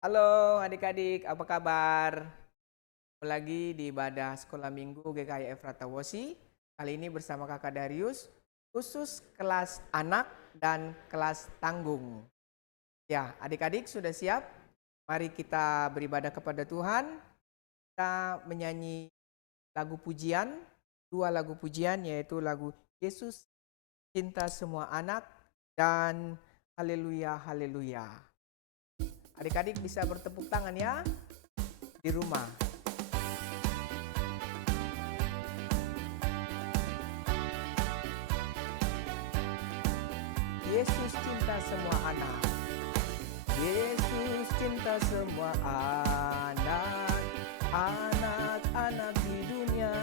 Halo adik-adik, apa kabar? Lagi di ibadah sekolah minggu GKI Efrata Wosi. Kali ini bersama kakak Darius, khusus kelas anak dan kelas tanggung. Ya, adik-adik sudah siap? Mari kita beribadah kepada Tuhan. Kita menyanyi lagu pujian, dua lagu pujian yaitu lagu Yesus Cinta Semua Anak dan Haleluya Haleluya. Adik-adik bisa bertepuk tangan ya di rumah. Yesus cinta semua anak. Yesus cinta semua anak. Anak-anak di dunia.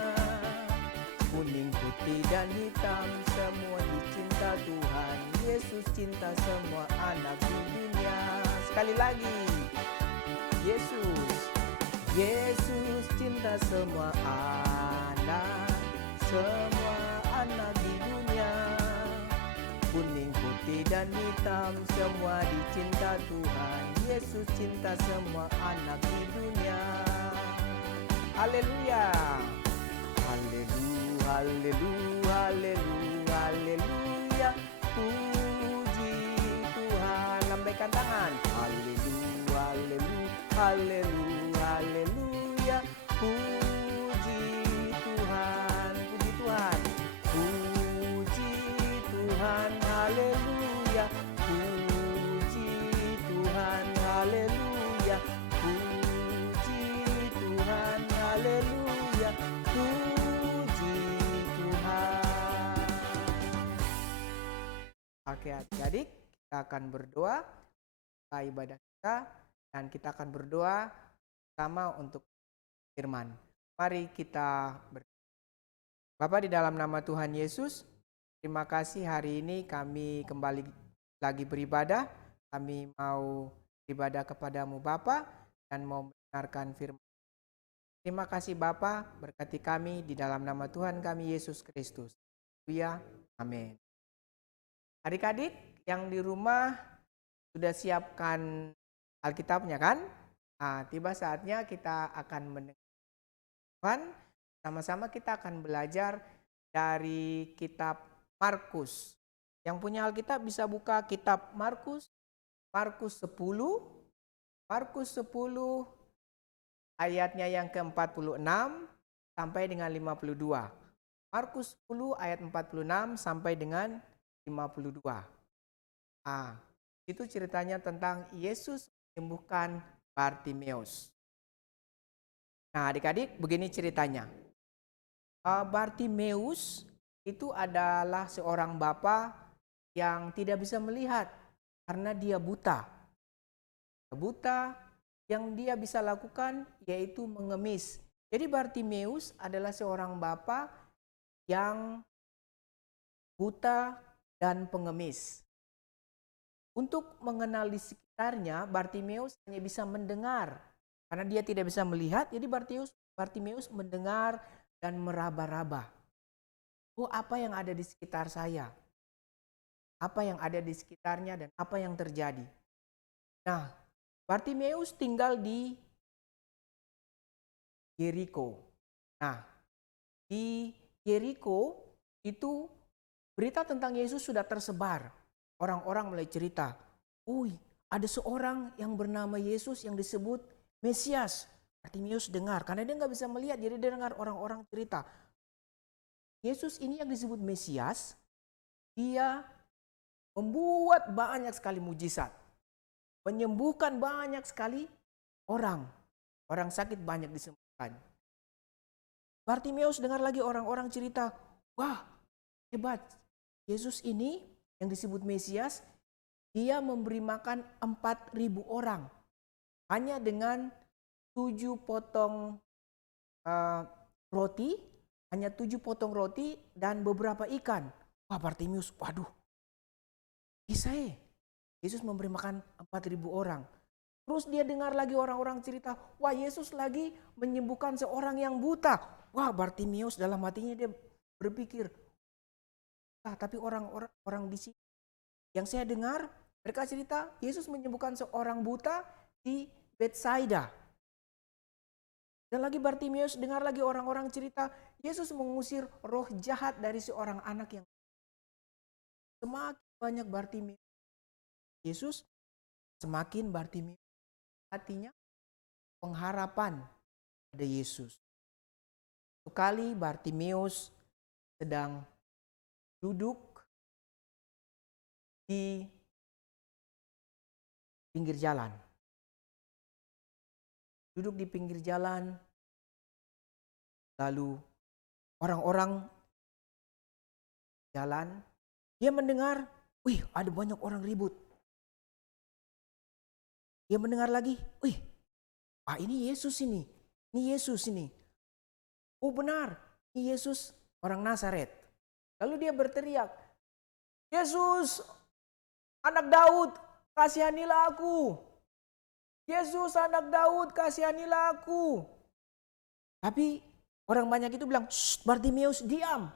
Kuning, putih, dan hitam semua dicinta Tuhan. Yesus cinta semua anak di dunia. Sekali lagi. Yesus cinta semua anak. Semua anak di dunia. Kuning, putih, dan hitam semua dicinta Tuhan. Yesus cinta semua anak di dunia. Haleluya. Haleluya, haleluya, haleluya, haleluya. Puji Tuhan. Lambaikan tangan. Haleluya, haleluya, haleluya, haleluya. Puji Tuhan, puji Tuhan. Puji Tuhan, haleluya. Puji Tuhan, haleluya. Puji Tuhan, haleluya. Puji Tuhan. Oke adik-adik, kita akan berdoa ibadah kita dan kita akan berdoa sama untuk firman. Mari kita berdoa. Bapa, di dalam nama Tuhan Yesus, terima kasih hari ini kami kembali lagi beribadah. Kami mau beribadah kepadamu Bapa dan mau mendengarkan firman. Terima kasih Bapa, berkati kami di dalam nama Tuhan kami Yesus Kristus. Haleluya. Amin. Adik-adik yang di rumah sudah siapkan Alkitabnya kan? Tiba saatnya kita akan mendengarkan. Sama-sama kita akan belajar dari kitab Markus. Yang punya Alkitab bisa buka kitab Markus 10. Markus 10 ayatnya yang ke-46 sampai dengan 52. Markus 10 ayat 46 sampai dengan 52. Itu ceritanya tentang Yesus menyembuhkan Bartimeus. Nah adik-adik begini ceritanya. Bartimeus itu adalah seorang bapak yang tidak bisa melihat karena dia buta. Buta yang dia bisa lakukan yaitu mengemis. Jadi Bartimeus adalah seorang bapak yang buta dan pengemis. Untuk mengenal di sekitarnya, Bartimeus hanya bisa mendengar. Karena dia tidak bisa melihat, jadi Bartimeus mendengar dan meraba-raba. Apa yang ada di sekitar saya? Apa yang ada di sekitarnya dan apa yang terjadi? Nah, Bartimeus tinggal di Yeriko. Nah, di Yeriko itu berita tentang Yesus sudah tersebar. Orang-orang mulai cerita, ada seorang yang bernama Yesus yang disebut Mesias. Bartimeus dengar, karena dia nggak bisa melihat, jadi dia dengar orang-orang cerita. Yesus ini yang disebut Mesias, dia membuat banyak sekali mujizat. Menyembuhkan banyak sekali orang. Orang sakit banyak disembuhkan. Bartimeus dengar lagi orang-orang cerita, wah hebat. Yesus ini yang disebut Mesias, dia memberi makan 4.000 orang. Hanya dengan 7 potong roti, hanya 7 potong roti dan beberapa ikan. Wah Bartimeus, waduh. Bisa Yesus memberi makan 4.000 orang. Terus dia dengar lagi orang-orang cerita, wah Yesus lagi menyembuhkan seorang yang buta. Wah Bartimeus dalam hatinya dia berpikir, tapi orang di sini yang saya dengar mereka cerita Yesus menyembuhkan seorang buta di Betsaida. Dan lagi Bartimeus dengar lagi orang-orang cerita, Yesus mengusir roh jahat dari seorang anak yang semakin banyak Bartimeus Yesus, semakin Bartimeus hatinya pengharapan pada Yesus. Sekali Bartimeus sedang duduk di pinggir jalan. Duduk di pinggir jalan, lalu orang-orang jalan, dia mendengar, wih ada banyak orang ribut. Dia mendengar lagi, wih, ini Yesus ini Yesus ini. Oh benar, ini Yesus orang Nazaret. Lalu dia berteriak, Yesus, anak Daud, kasihanilah aku. Yesus, anak Daud, kasihanilah aku. Tapi orang banyak itu bilang, shh, Bartimeus diam.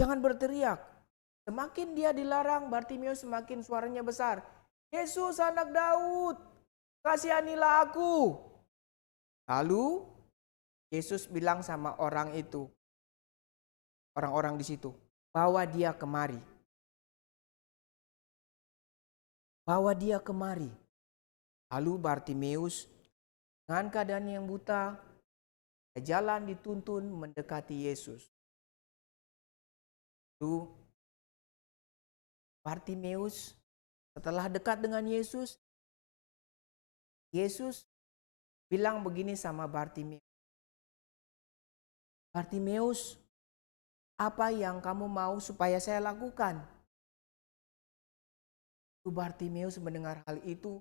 Jangan berteriak. Semakin dia dilarang, Bartimeus semakin suaranya besar. Yesus, anak Daud, kasihanilah aku. Lalu Yesus bilang sama orang itu, orang-orang di situ, bawa dia kemari. Bawa dia kemari. Lalu Bartimeus dengan keadaan yang buta, jalan dituntun mendekati Yesus. Lalu Bartimeus setelah dekat dengan Yesus, Yesus bilang begini sama Bartimeus. Bartimeus, apa yang kamu mau supaya saya lakukan? Bartimeus mendengar hal itu,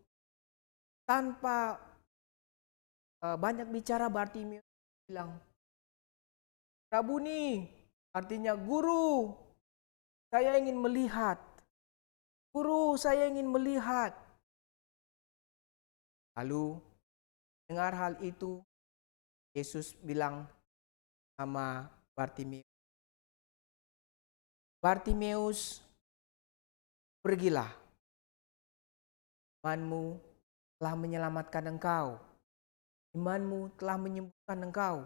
tanpa banyak bicara Bartimeus bilang, Rabuni, artinya guru, saya ingin melihat. Guru, saya ingin melihat. Lalu dengar hal itu, Yesus bilang sama Bartimeus, Bartimeus, pergilah. Imanmu telah menyelamatkan engkau. Imanmu telah menyembuhkan engkau.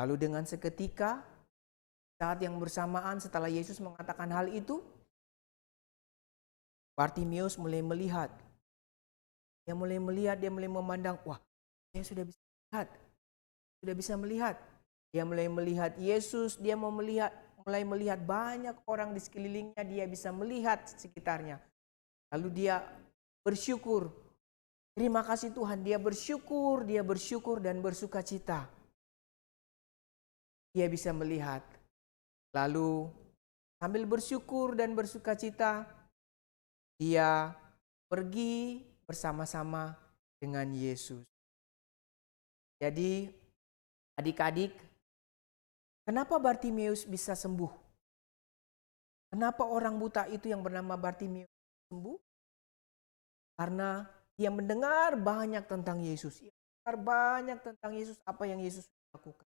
Lalu dengan seketika, saat yang bersamaan setelah Yesus mengatakan hal itu, Bartimeus mulai melihat. Dia mulai melihat, dia mulai memandang, wah, saya sudah bisa melihat. Sudah bisa melihat. Dia mulai melihat Yesus, dia mulai melihat banyak orang di sekelilingnya, dia bisa melihat sekitarnya. Lalu dia bersyukur. Terima kasih Tuhan, dia bersyukur dan bersuka cita. Dia bisa melihat. Lalu sambil bersyukur dan bersuka cita, dia pergi bersama-sama dengan Yesus. Jadi adik-adik, kenapa Bartimeus bisa sembuh? Kenapa orang buta itu yang bernama Bartimeus sembuh? Karena dia mendengar banyak tentang Yesus. Dia mendengar banyak tentang Yesus, apa yang Yesus lakukan.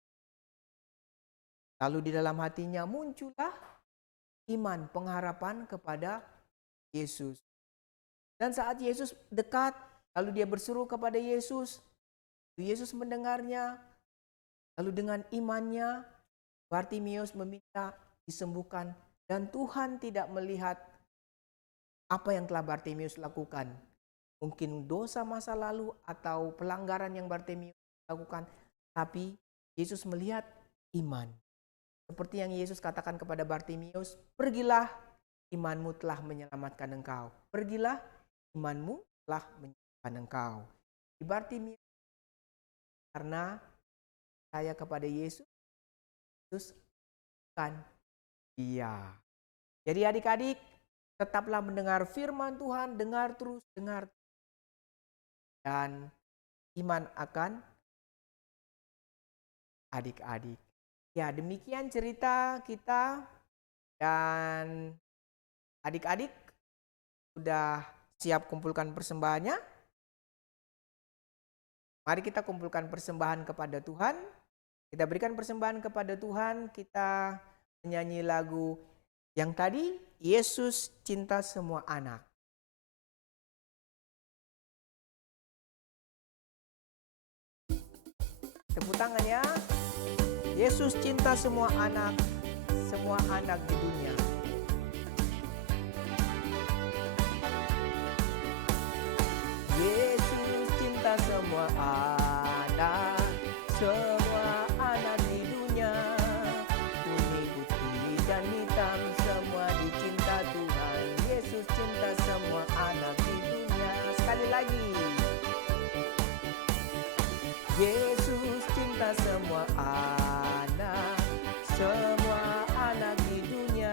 Lalu di dalam hatinya muncullah iman, pengharapan kepada Yesus. Dan saat Yesus dekat, lalu dia berseru kepada Yesus. Yesus mendengarnya. Lalu dengan imannya, Bartimeus meminta disembuhkan. Dan Tuhan tidak melihat apa yang telah Bartimeus lakukan. Mungkin dosa masa lalu atau pelanggaran yang Bartimeus lakukan. Tapi Yesus melihat iman. Seperti yang Yesus katakan kepada Bartimeus, pergilah, imanmu telah menyelamatkan engkau. Pergilah, imanmu telah menyelamatkan engkau. Di Bartimeus, karena saya kepada Yesus kan dia. Jadi adik-adik, tetaplah mendengar firman Tuhan, dengar terus, dengar. Dan iman akan adik-adik. Ya, demikian cerita kita, dan adik-adik sudah siap kumpulkan persembahannya? Mari kita kumpulkan persembahan kepada Tuhan. Kita berikan persembahan kepada Tuhan. Kita menyanyi lagu yang tadi, Yesus cinta semua anak. Tepuk tangan ya. Yesus cinta semua anak di dunia. Yesus cinta semua anak di dunia. Kuning, putih, dan hitam semua dicinta Tuhan. Yesus cinta semua anak di dunia. Sekali lagi. Yesus cinta semua anak di dunia.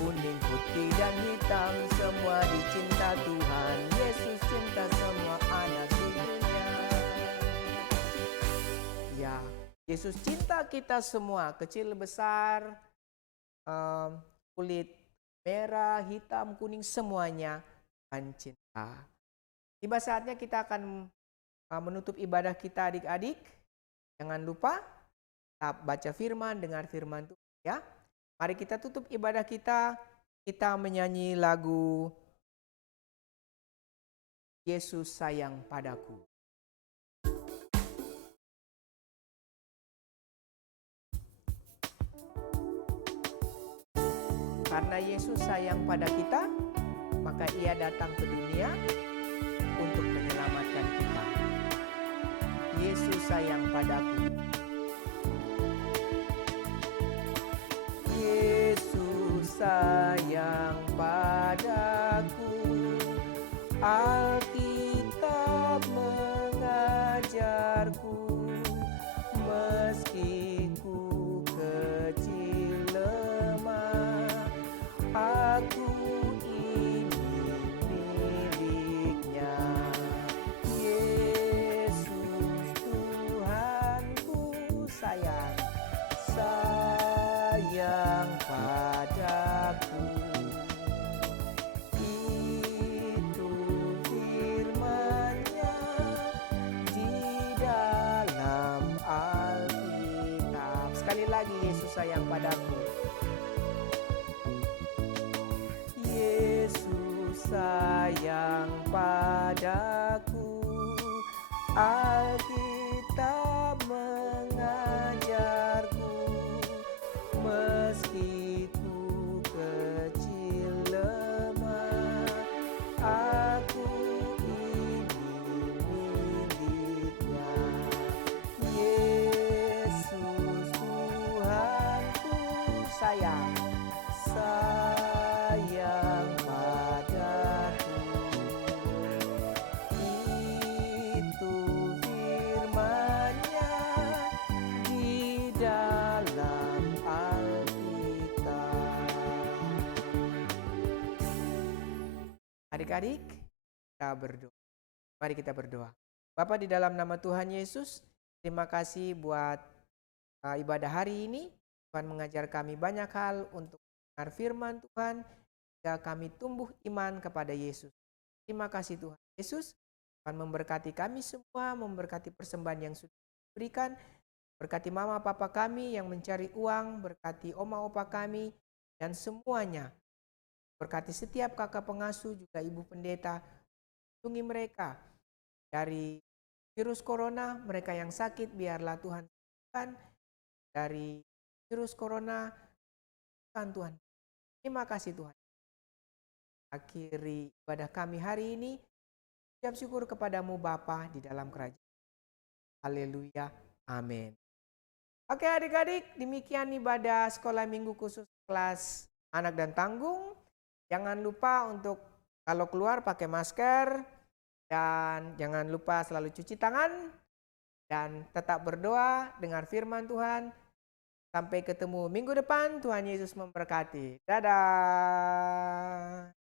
Kuning, putih, dan hitam semua dicinta Tuhan. Yesus cinta semua anak di dunia. Ya, Yesus cinta kita semua, kecil besar, kulit merah, hitam, kuning, semuanya Tuhan cinta. Tiba saatnya kita akan menutup ibadah kita adik-adik. Jangan lupa tetap baca firman, dengar firman Tuhan ya. Mari kita tutup ibadah kita menyanyi lagu Yesus sayang padaku. Karena Yesus sayang pada kita, maka Ia datang ke dunia untuk menyelamatkan kita. Yesus sayang padaku. Yesus sayang padaku. Alkitab mengajarku, meski ku kecil lemah, aku padaku. Itu firman-Nya di dalam Alkitab. Sekali lagi, Yesus sayang padaku. Yesus sayang padaku. Alkitab mengajarku, meski ku kecil lemah, aku ini miliknya. Yesus Tuhanku sayang padaku. Itu firman-Nya di dalam Alkitab. Adik-adik, kita berdoa. Mari kita berdoa. Bapa, di dalam nama Tuhan Yesus, terima kasih buat ibadah hari ini. Tuhan mengajar kami banyak hal untuk mendengar firman Tuhan, sehingga kami tumbuh iman kepada Yesus. Terima kasih Tuhan Yesus. Tuhan memberkati kami semua, memberkati persembahan yang sudah diberikan, berkati mama papa kami yang mencari uang, berkati oma opa kami, dan semuanya. Berkati setiap kakak pengasuh, juga ibu pendeta, lindungi mereka dari virus corona, mereka yang sakit biarlah Tuhan sembuhkan dari virus corona, Tuhan. Terima kasih Tuhan. Akhiri ibadah kami hari ini, ucap syukur kepadamu Bapa di dalam kerajaan. Haleluya, amin. Oke adik-adik, demikian ibadah sekolah minggu khusus kelas anak dan tanggung. Jangan lupa untuk kalau keluar pakai masker, dan jangan lupa selalu cuci tangan, dan tetap berdoa, dengar firman Tuhan. Sampai ketemu minggu depan, Tuhan Yesus memberkati. Dadah.